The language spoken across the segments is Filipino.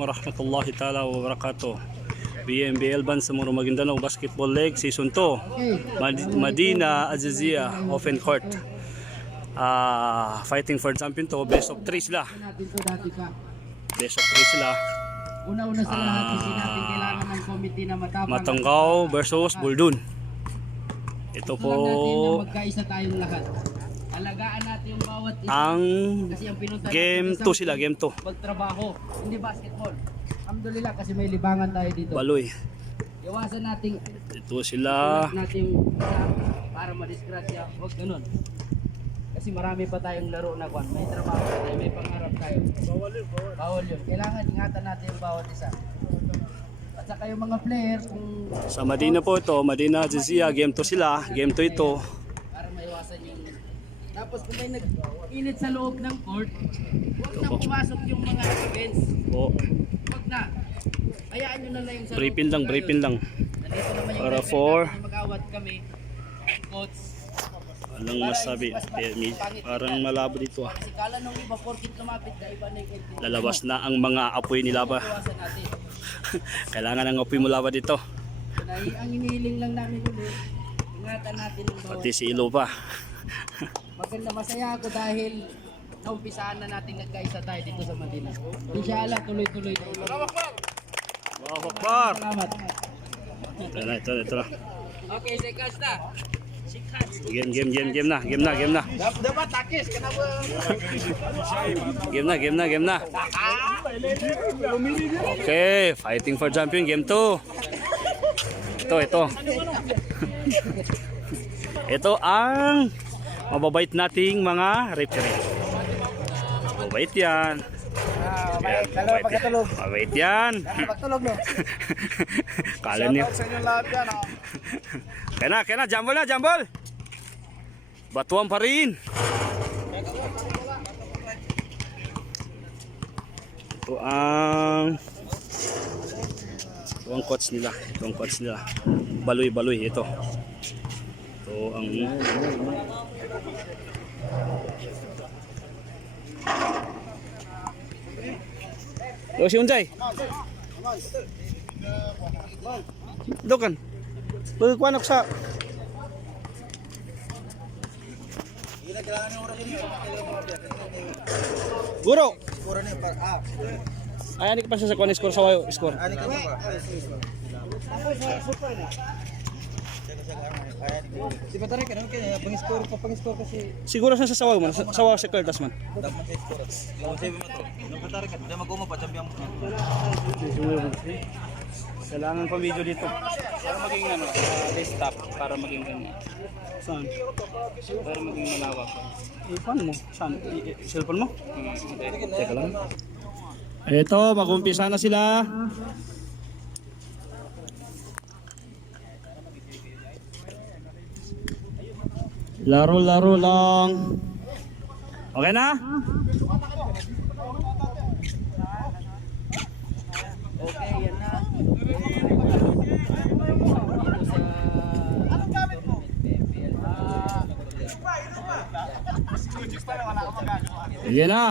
warahmatullahi ta'ala wabarakatuh. BMBL Band sa Muro Maguindanao Basketball League Season 2, Madina Azizia Open Court. Fighting for champion to. Best of 3 sila. Best of 3 sila. Una-una sa lahat, kasi natin kailangan ng committee na matapang. Matanggaw versus Buldun. Ito po magkaisa tayong lahat. Alagaan natin yung bawat isa. ang Kasi ang pinunta game 2 sila, game 2. magtrabaho, hindi basketball. Alhamdulillah kasi may libangan tayo dito. Baloy. Iwasan natin Ito sila. natin para madisgrasya. Huwag ganun. Kasi marami pa tayong laro na kwan. May trabaho tayo, may pangarap tayo. Bawal yun. Kailangan ingatan natin yung bawat isa. At saka yung mga players kung Sa Madina po ito, Madina Azizia, game 2 sila, game 2 ito. para maiwasan yung... Tapos kung may nag-init sa loob ng court, huwag na pumasok yung mga defense. Po. Huwag na. Hayaan nyo na lang yung sa loob. Briefing lang, briefing lang. Nandito naman yung Para referee for natin, mag-awat kami. Coach. anong masabi? Parang malabo dito ah. Kasi kala nung iba, porkit lumapit na iba na yung content. Lalabas na ang mga apoy nila ba? Iwasan natin. Kailangan ng apoy mula ba dito? Ang inihiling lang namin ulit, ingatan natin yung bawat. Pati si Ilo pa. Maganda, masaya ako dahil naumpisahan na natin nagkaisa tayo dito sa Madina. Inshallah, tuloy-tuloy na ulo. Allahu Akbar! Salamat. Ito na. Okay, sekas na. Game na. Dapat takis, kenapa? Game na. Okay, fighting for champion, game 2. Ito. Ito ang mababait nating mga referee. Mababait yan. Mababait yan. Pagtulog no? Kala niyo. Kaya na, jambol. Batuan pa rin. Ito ang coach nila. Baloy ito. Ito ang si Unjay. Dokan. Pagkuanak sa Guro. Ay ani ka pa sa kuan score sa wayo score. Di ba tarik kan kaya pang-score kasi Siguro sa sawaw man, sawaw sa kertas man. Kailangan pa video dito. Para maging desktop, para maging ganyan. Saan? Para maging malawak. Paano mo? Saan? Cellphone mo? Teka lang. Ito, mag-umpisa na sila. Laro-laro lang. Okay na? okay, yan na. Yan na.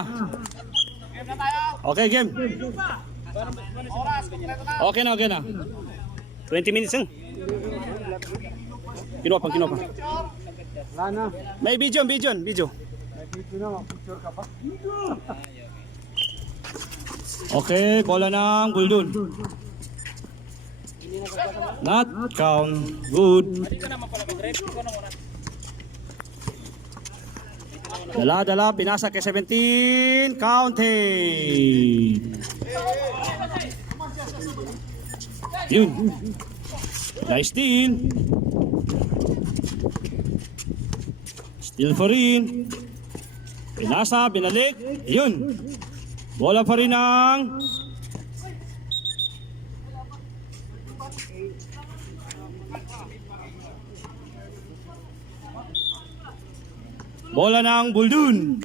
Okay, game. Okay na. 20 minutes lang. Kinuha pa. May video. Okay, bola ng Buldun. Not count. Good. Dala, pinasa kay 17. Counting. Yun. Nice steal. Steal pa rin. Pinasa, binalik. Yun. Bola pa rin ang bola ng Buldun.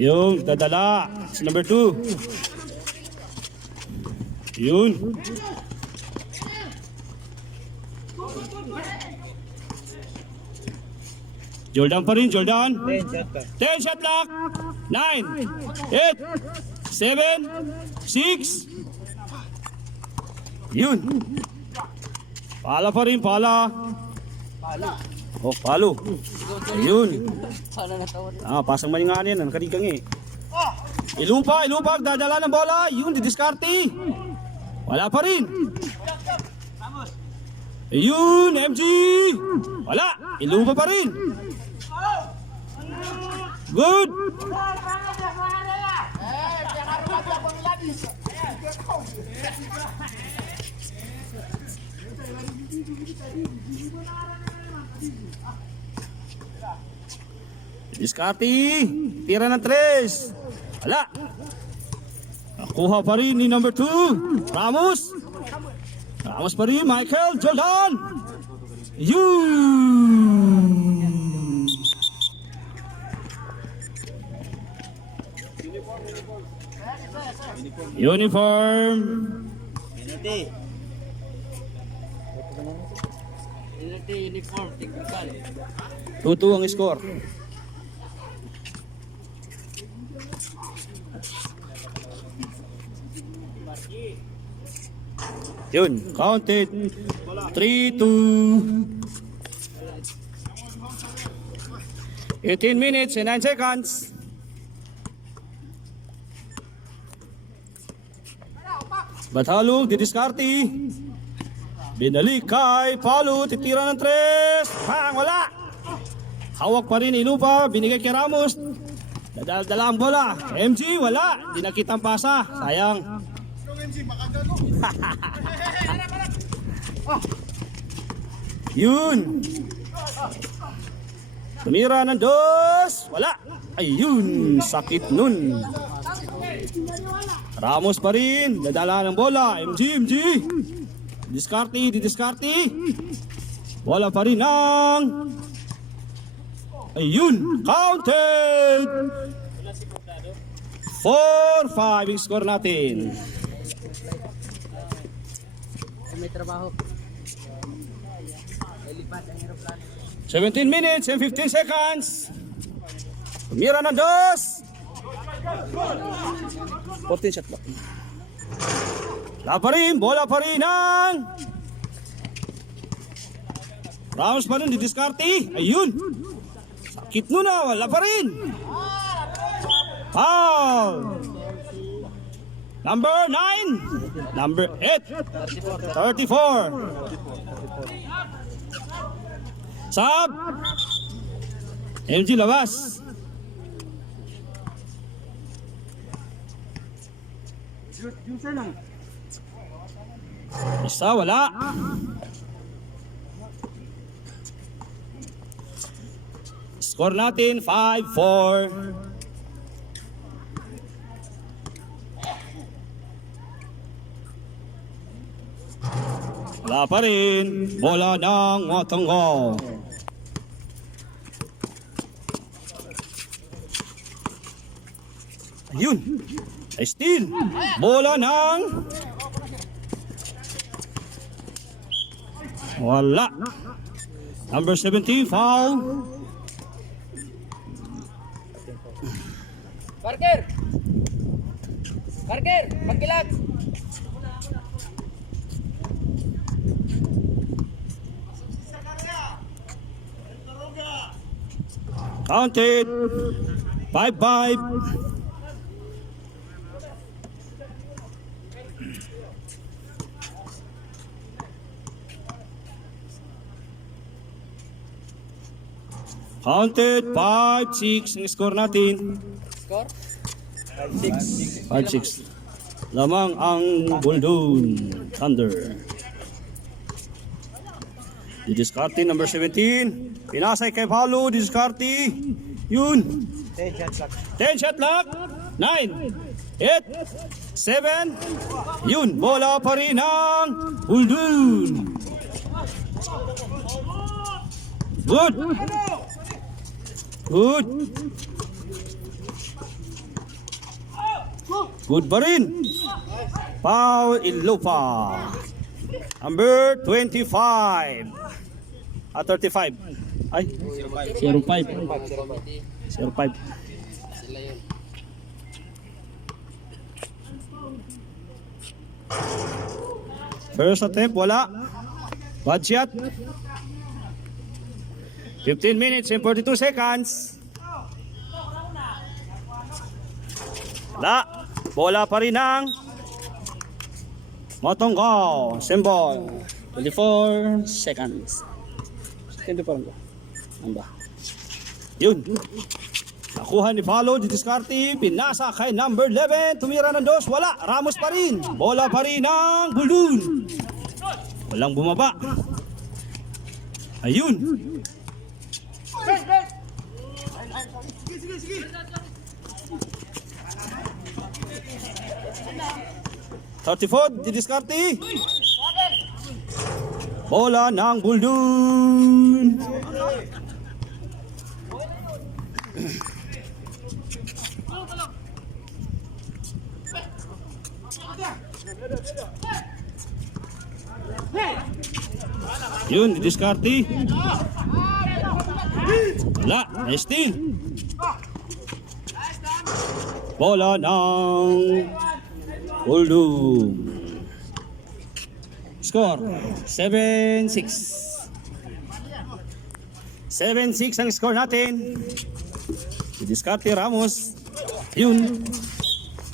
Yung dadala si number 2. Yun. Jordan pa rin, Jordan. 10 shot clock. 9, 8, 7, 6. Yun. Pala pa rin, pala. Oh, palo. Yun. Pasang maninganin. Nakadigang eh. Ilupa, dadala ng bola. Yun, didiskarte. Wala pa rin. Ayun, MG. Wala, ilupa pa rin. Good. Diskarte. Tira ng 3. Wala. Nakuha pa rin ni number 2. Ramos pa rin, Michael Jordan. Yun. Uniform. Uniform, technical. 2-2 ang score. Yun, counted. 3-2. 18 minutes and 9 seconds. Batalo, didiskarte. Binalik kay Palo, titira ng 3. Pang, wala. Hawak pa rin ilupa, binigay kay Ramos. Dala ang bola. MG, wala. Di nakita ang pasa. Sayang. Yun. Tumira ng 2. Wala. Ayun, sakit nun. Ramos pa rin. Dadala ng bola. MG. Didiskarte. Bola pa rin ng... Ayun, counted. 4-5 yung score natin. May trabaho. Lilipat ang aeroplano. 17 minutes and 15 seconds. Tumira ng 2. 14 shot clock. Wala pa rin, bola pa rin ng... Ramos pa rin, didiskarte. Ayun. Sakit nun na, wala pa rin. Foul. Number 9. Number 8. 34. Sab. MG labas. Isa, wala. Score natin 5-4. Wala pa rin. Bola ng Motongo. Ayun. Steal. Bola ng... Wala. Number 17, foul. Parker, magkilag. Counted. 5-5. Counted. 5-6 ang score natin. Score? 5-6. Lamang ang Buldun Thunder. Didiskarte number 17. Pinasay kay Paulo. Didiskarte. Yun. 10 shot clock. 9, 8, 7. Yun. Bola pa rin ng Buldun. Good. Good. Good pa rin. Pau Ilopa. Number 25. 35. Ay, 05. 05. Sila yun. First attempt, wala. Bad shot. 15 minutes and 42 seconds. Wala. Bola pa rin ang Motonggaw. Symbol. 24 seconds. Hindi pa rin ko. Ano ba? Yun. Nakuha ni Palo di diskarte. Pinasa kay number 11. Tumira ng dos. Wala. Ramos pa rin. Bola pa rin ang Bulun. Walang bumaba. Ayun. Thirty-four, didiskarte. Bola ng Bulun. Yun, didiskarte. Wala, may steal. Bola ng Bulun. Score 7-6. 7-6 ang score natin. Didiskarte Ramos. Yun.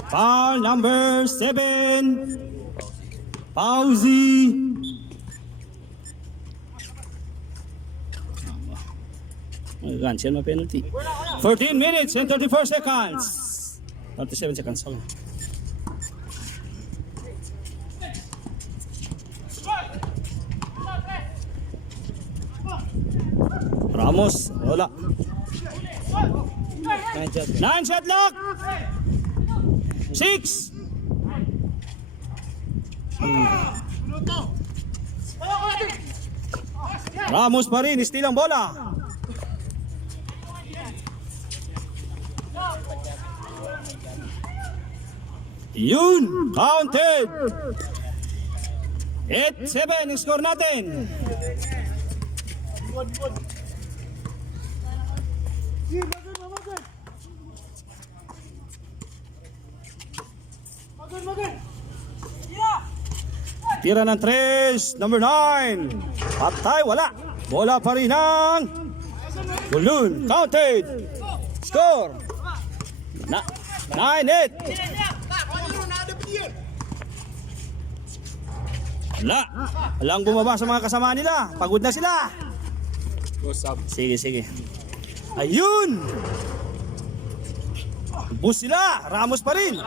Foul number 7. Pauzi. Cancel na penalty. 14 minutes and 34 seconds. 37 seconds. Okay. Ramos, wala. 9 shot lock. 6. Ramos pa rin, steal ang bola. Yun, counted. 8-7 ang score natin. Tira ng 3, number 9. Patay, wala. Bola pa rin ang Bulun. Counted. Score. 9-8. Wala. Walang bumaba sa mga kasama nila. Pagod na sila. Sige, sige. Ayun. Bus sila. Ramos pa rin.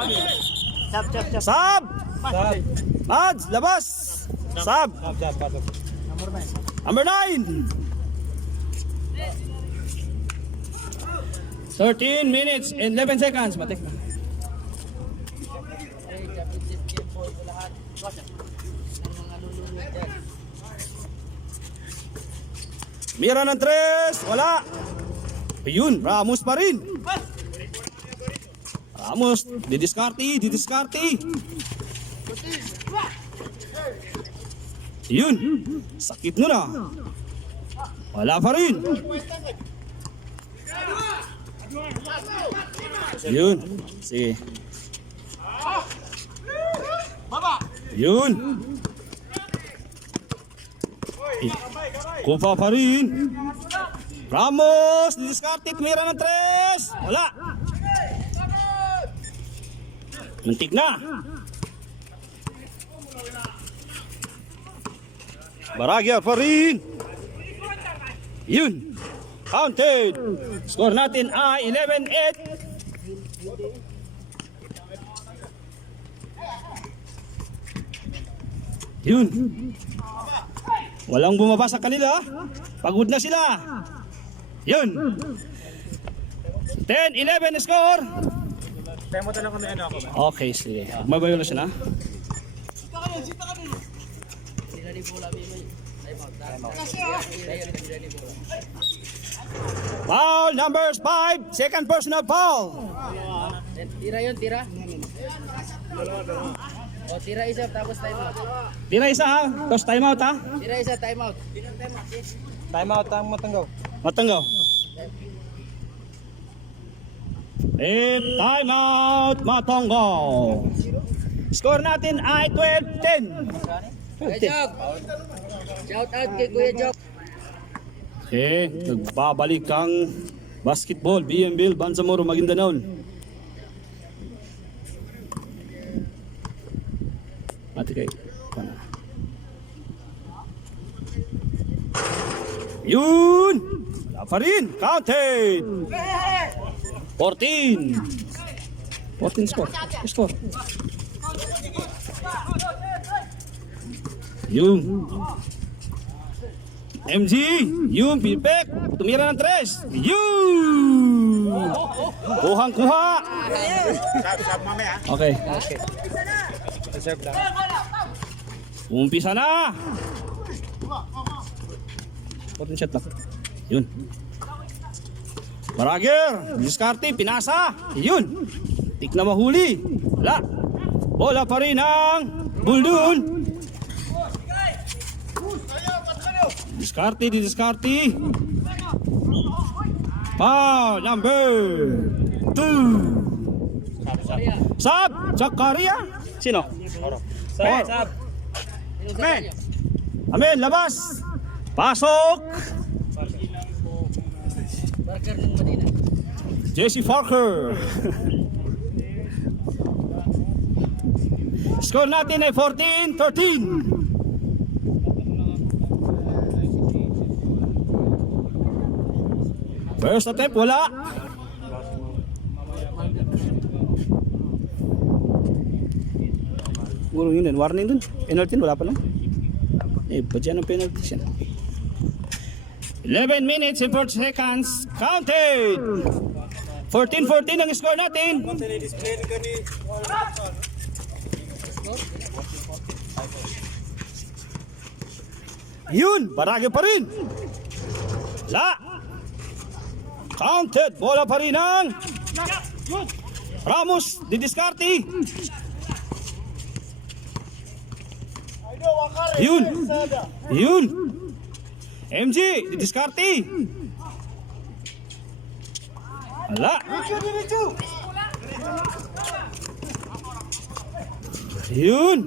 Sab. Mads, labas. Sab. Number 9. 13 minutes and 11 seconds. Matik na. Mira ng 3. Wala. Ayun, Ramos pa rin. Ramos, didiskarte. Yun, sakit nun ah. Wala pa rin. Yun, sige. Yun. Kupa pa rin. Ramos, didiskarte, tumira ng 3. Wala. Muntik na. Baragya pa rin. Yun. Counted. Score natin ay 11-8. Yun. Walang bumaba sa kanila. Pagod na sila. Yun. 10-11 score. Kaya mo talaga may ano ako ba? Okay, sige. Magbabayo na siya na. Foul numbers 5. Second personal foul. Tira yun, tira. O, tira isa, tapos time out. Tira isa ha. Tapos time out ha. Tira isa, time out. Time out ang Matanggaw. Matanggaw. Time out, Matanggaw. Score natin ay 12-10. Kuya Jog! Shout out kay Kuya Jog! Okay, nagbabalik ang basketball. BMBL, Bangsamoro, Maguindanao. Mati kay pana. Yun! Wala pa rin. Counted! 14. 14 score. Score. Yun. MG, yung Pilpek, tumira ng 3. Yun! Kuhang-kuha. Okay. Umpisa na. 14 shot lang. Yun. Barager, diskarte, pinasa. Yun. Tik na mahuli. Wala. Bola pa rin ang Buldun. Diskarte, diskarte. Foul number 2. Sab, Zakaria. Sino? Sab. Amen. Amen, labas. Pasok. Barker ng Manila. Jesse Parker. Score natin ay 14-13. First attempt, wala. Gulong yun din, warning dun. Penalty, wala pa lang. Ba't yan ang penalty siya? 11 minutes and 40 seconds. Counted! 14-14 ang score natin. Yun, barage pa rin. La. Counted, bola pa rin ang Ramos, didiskarte. Yun. Yun. MG, didiskarte. Ala. Yun.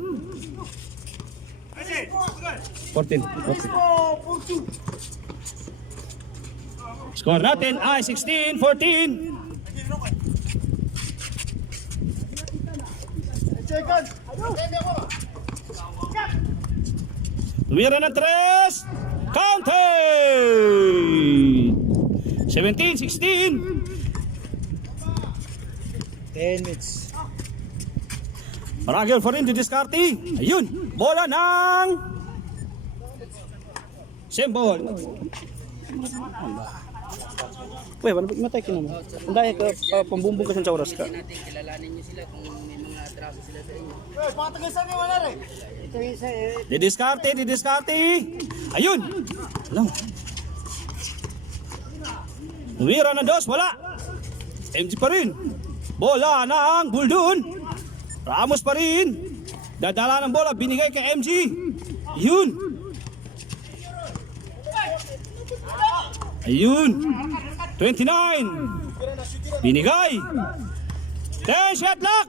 14. Score natin ay 16-14. Tumira ng 3. Counted! 17-16. 10 minutes. Baragel pa rin, didiskarte. Ayun, bola ng Sembol. Uy, paano matay ka naman? Ang dahil ka, pambumbong ka sa oras ka. Natin kilalanin nyo sila kung may mga atraso sila sa inyo. Didiskarte, didiskarte. Ayun. Alam. Tumira ng 2, wala. MG pa rin. Bola ng Buldun. Ramos pa rin. Dadala ng bola, binigay kay MG. Yun. Ayun. 29. Binigay. 10 shot lock.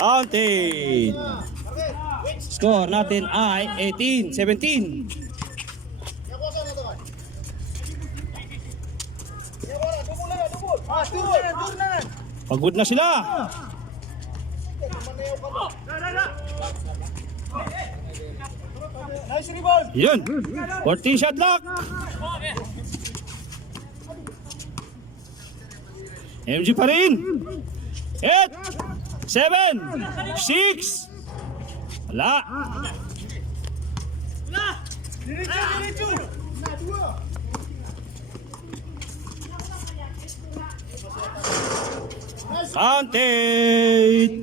Counted. Score natin ay 18-17. Pagod na sila. Yun. 14 shot lock. MG pa rin. 8, 7, 6. Wala. Counted.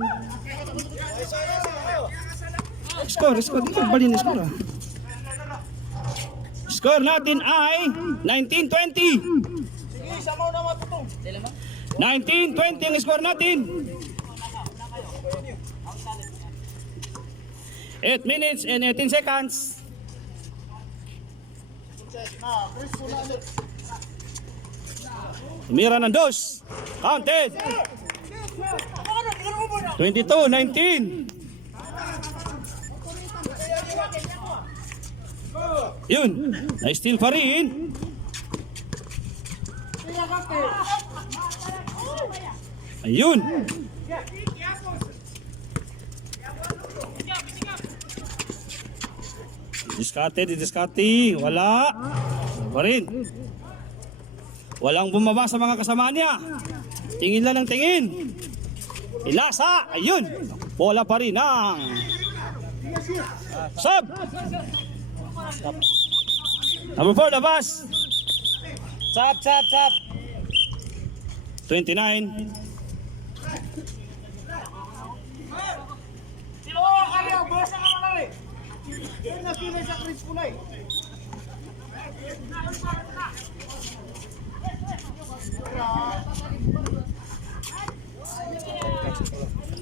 Score. Dito bali na score. Score natin ay 19-20. 19-20 ang score natin. 8 minutes and 18 seconds. Tumira ng dos. Counted. 22-19. Yun. Na-steal pa rin. Ayun. Diskarte. Wala. Pa rin. Walang bumaba sa mga kasama niya. Tingin lang ng tingin. Ilasa. Ayun. Bola pa rin ang sub. Number 4, labas. Chop. 29.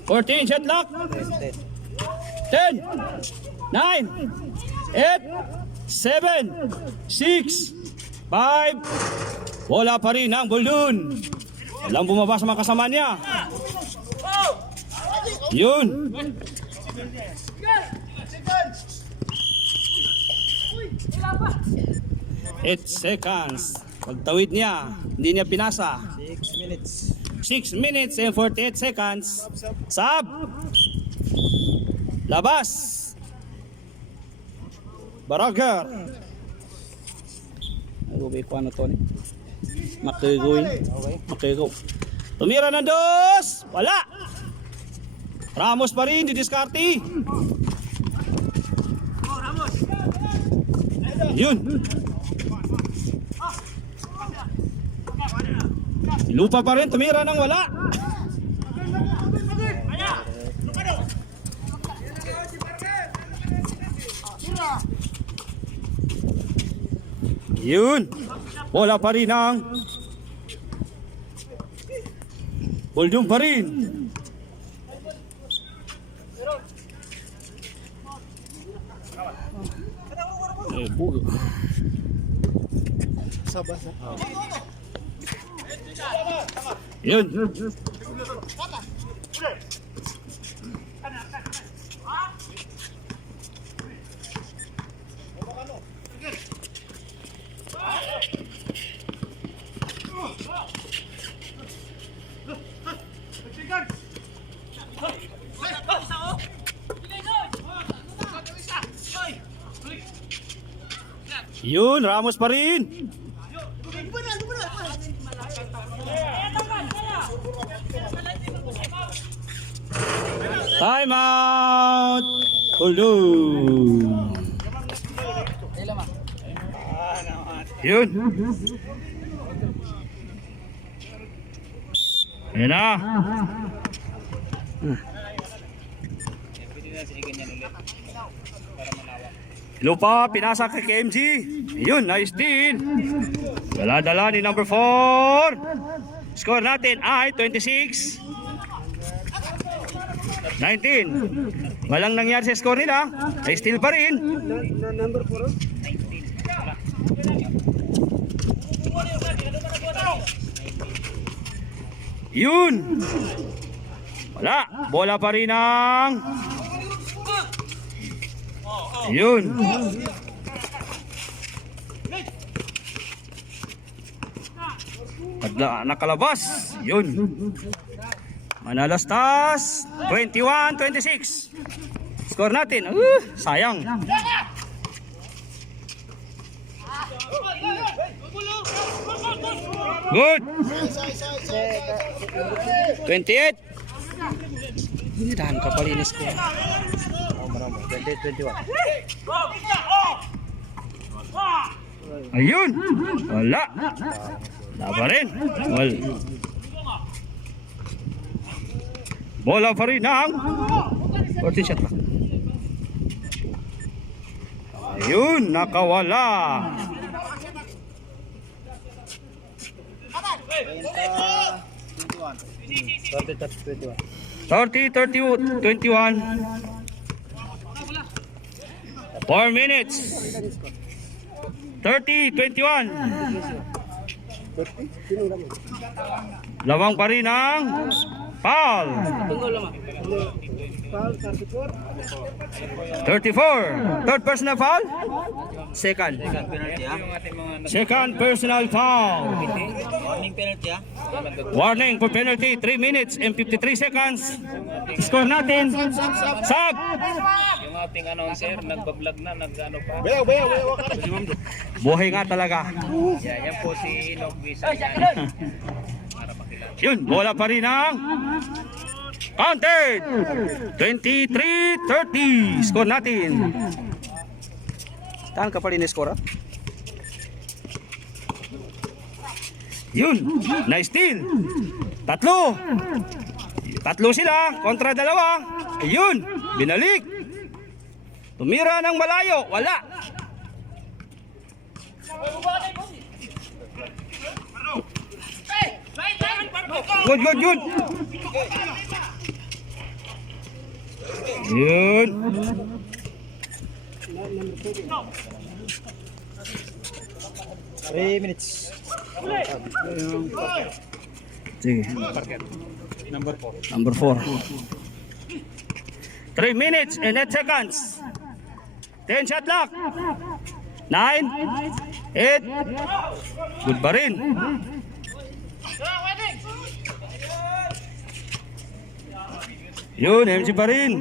Fourteen, shot lock. 10, 9, 8, 7, 6, 5. Wala pa rin ang Buldun. Walang bumaba sa mga kasama niya. Yun. 8 seconds. Pagtawid niya, hindi niya pinasa. 6 minutes. 6 minutes and 48 seconds. Sub. Labas. Baragar. Ay, ko ano to ni? Makigo. Tumira ng dos. Wala. Ramos pa rin, didiskarte. Yun. Lupa pa rin, tumira ng wala. Yun. Bola pa rin ang Buldun pa rin. Bugo. Yun. Yun, Ramos pa rin. Time out. Buldun. Yun. Ayan na. Lupa, pinasa kay KMG. Yun, nice din. Dala-dala ni number 4. Score natin ay 26. 19. Walang nangyari sa score nila. Ay still pa rin. Number 4. Yun. Wala. Bola pa rin ang yun. Nakalabas. Yun. Manalastas. 21-26. Score natin. Sayang. Good. 28. Dahan ka palinis ko. Marami. 21. Ayun. Wala. Wala pa rin. Bola pa rin ang 14 shot pa. Ayun. Nakawala. 20. 30-21. 4 minutes. 30-21. Lawang pa rin ang foul. 34. Third personal foul? Second. Second personal foul. Warning for penalty. 3 minutes and 53 seconds. Score natin. Sab. Yung ating announcer, nagbablog na, nag-ano pa. Buhay nga talaga. Yan po si Enoch Bisa. Yun, bola pa rin ang counted. 23-30. Score natin. Taan ka pa rin score, ha? Yun, nice steal. Tatlo sila kontra dalawa. Ayun, binalik. Tumira ng malayo, wala. Good. Yun. Sige. Number 4. 3 minutes and 8 seconds. 10 shot clock. 9, 8. Good pa rin. Yun, MC pa rin.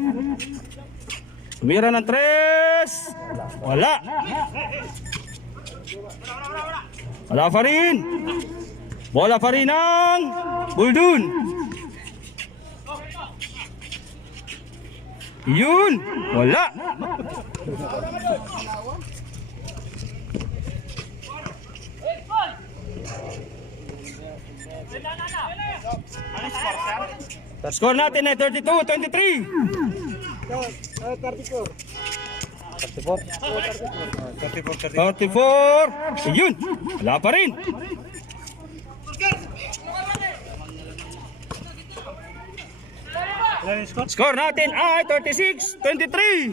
Tumira ng 3. Wala. Wala pa rin. Bola pa rin ang Buldun. Yun. Wala. Score natin ay 32-23. 34. Yun. Wala pa rin. Score natin ay 36-23.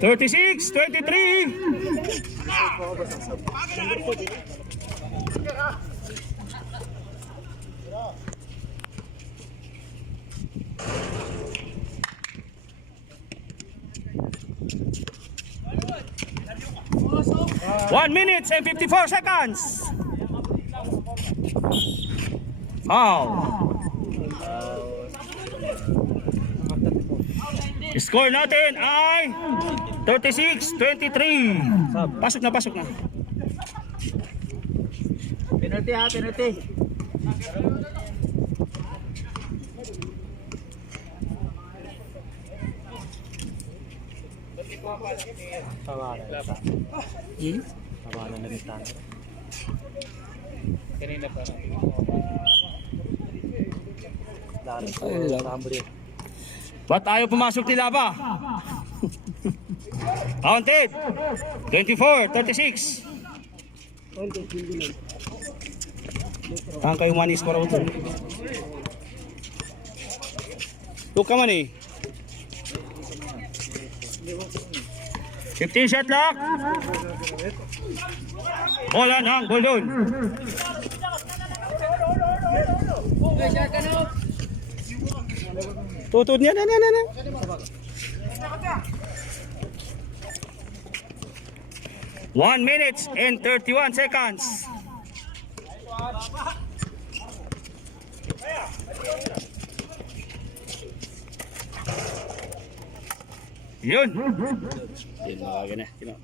36-23. One minute and 54 seconds. Score natin ay 36-23. Pasok na. Penalty ha, penalty. Kanina pa. Ba't ayaw pumasok nila ba? Counted. 24-36. Saan kayo manis para ito? Look ka man eh. 15 shot lock. Bola ng Buldun. Tutod niya. 1 minute and 31 seconds. Yun. Yun, mga ganyan. Yun,